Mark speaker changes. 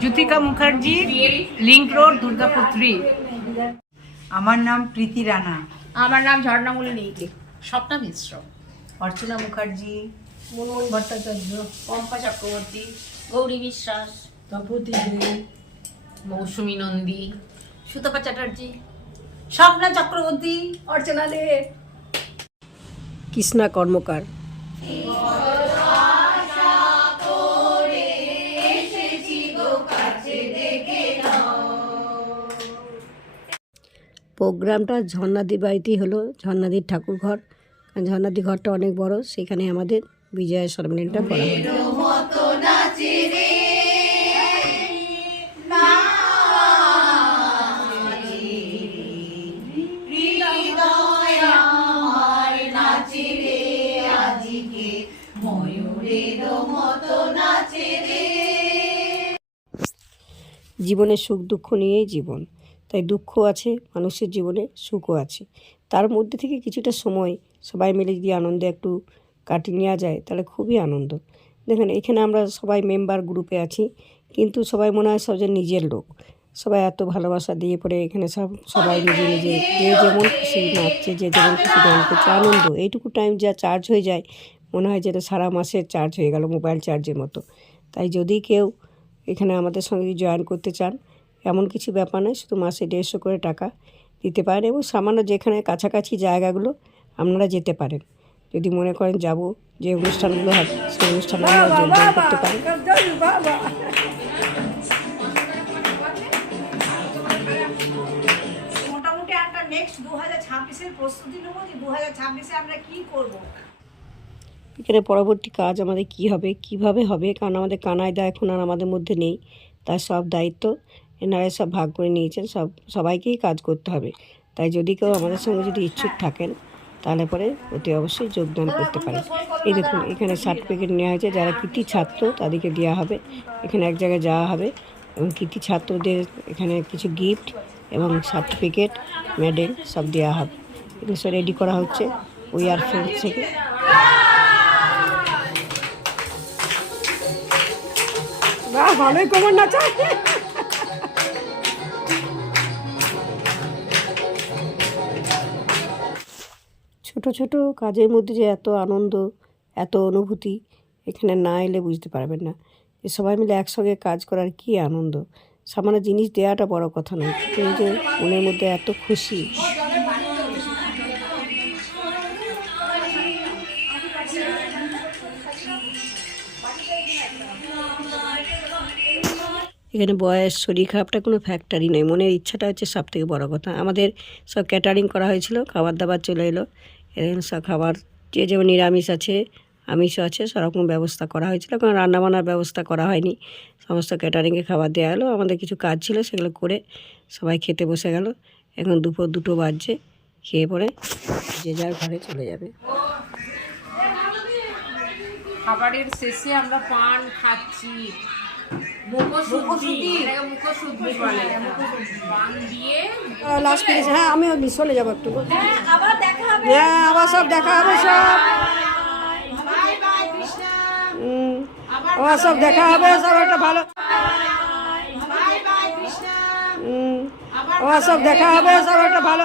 Speaker 1: Jyotika Mukherjee link road Durgapur three
Speaker 2: আমার নাম প্রীতি রানা।
Speaker 3: আমার নাম ঝর্ণামূলী নিইকে
Speaker 1: স্বপ্না মিশ্র।
Speaker 2: অর্চনা মুখার্জি
Speaker 4: মুনমুন ভট্টাচার্য
Speaker 3: পম্পা চক্রবর্তী
Speaker 4: গৌরী বিশ্বাস
Speaker 2: তপতি দে
Speaker 1: মৌসুমী নন্দী
Speaker 3: সুতপা চ্যাটার্জি
Speaker 2: স্বপ্না চক্রবর্তী
Speaker 4: অর্চনা দে
Speaker 5: কৃষ্ণা কর্মকার। প্রোগ্রামটা ঝর্ণাদি বাড়িতেই হলো, ঝর্ণাদির ঠাকুর ঘর ঝর্ণাদি ঘরটা অনেক বড়, সেখানে আমাদের বিজয়া সম্মেলনটা করা জীবনের সুখ দুঃখ নিয়েই জীবন। তাই দুঃখ আছে, মানুষের জীবনে সুখও আছে। তার মধ্যে থেকে কিছুটা সময় সবাই মিলে যদি আনন্দে একটু কাটিয়ে নেওয়া যায়, তাহলে খুবই আনন্দ। দেখেন, এখানে আমরা সবাই মেম্বার গ্রুপে আছি, কিন্তু সবাই মনে হয় সব যে নিজের লোক। সবাই এত ভালোবাসা দিয়ে পরে এখানে সব, সবাই নিজে নিজে যে যেমন খুশি নাচছে, যে যেমন খুশি গান করছে, আনন্দ। এইটুকু টাইম যা চার্জ হয়ে যায়, মনে হয় যেটা সারা মাসের চার্জ হয়ে গেল মোবাইল চার্জের মতো। তাই যদি কেউ এখানে আমাদের সঙ্গে জয়েন করতে চান এমন কিছু ব্যাপার নয় শুধু মাসে দেড়শো করে টাকা দিতে পারেন এবং সামান্য যেখানে কাছাকাছি জায়গাগুলো আপনারা যেতে পারেন। যদি মনে করেন যাব যে অনুষ্ঠানগুলো হবে সেই অনুষ্ঠানে আপনারা যোগদান করতে পারেন।
Speaker 2: নেক্সট দু হাজার ছাব্বিশের প্রস্তুতি নেব যে দু হাজার ছাব্বিশে আমরা কি করব?
Speaker 5: এখানে পরবর্তী কাজ আমাদের কি হবে কীভাবে হবে? কারণ আমাদের কানাইদা এখন আর আমাদের মধ্যে নেই তার সব দায়িত্ব। এনারাই সব ভাগ করে নিয়েছেন, সব, সবাইকেই কাজ করতে হবে। তাই যদি কেউ আমাদের সঙ্গে যদি ইচ্ছুক থাকেন, তাহলে পরে অতি অবশ্যই যোগদান করতে পারেন। এই দেখুন, এখানে সার্টিফিকেট নেওয়া হয়েছে, যারা কৃতি ছাত্র তাদেরকে দেওয়া হবে। এখানে এক জায়গায় যাওয়া হবে এবং কৃতি ছাত্রদের এখানে কিছু গিফট এবং সার্টিফিকেট মেডেল সব দেওয়া হবে। এগুলো সব রেডি করা হচ্ছে উই আর ফ্রেন্ডস থেকে। ভালোই কোমর নাচা ছোট ছোট কাজের মধ্যে যে এত আনন্দ, এত অনুভূতি, এখানে না এলে বুঝতে পারবেন না। যে সবাই মিলে একসঙ্গে কাজ করার কি আনন্দ? সামান্য জিনিস দেওয়াটা বড় কথা নয়। কিন্তু যে মনের মধ্যে এত খুশি। এখানে বয়স, শরীর খারাপটা কোনো ফ্যাক্টরি নয়। মনের ইচ্ছাটা হচ্ছে সব থেকে বড়ো কথা। আমাদের সব ক্যাটারিং করা হয়েছিল, খাবার দাবার চলে এলো। সব খাবার যে যেমন নিরামিষ আছে, আমিষও আছে, সেরকম ব্যবস্থা করা হয়েছিল। কারণ রান্নাবান্নার ব্যবস্থা করা হয়নি। সমস্ত ক্যাটারিংয়ে খাবার দেওয়া হলো। আমাদের কিছু কাজ ছিল, সেগুলো করে সবাই খেতে বসে গেল। এখন দুপুর দুটো বাজছে, খেয়ে পরে যে যার ঘরে চলে যাবে।
Speaker 3: খাবারের শেষে আমরা পান খাচ্ছি।
Speaker 5: লাস্ট ফিরেছে হ্যাঁ আমিও চলে যাব একটু। হ্যাঁ আবার সব দেখা হবে সব। হুম, আবার সব দেখা হবে। সব একটা ভালো আবার সব দেখা হবে সব একটা ভালো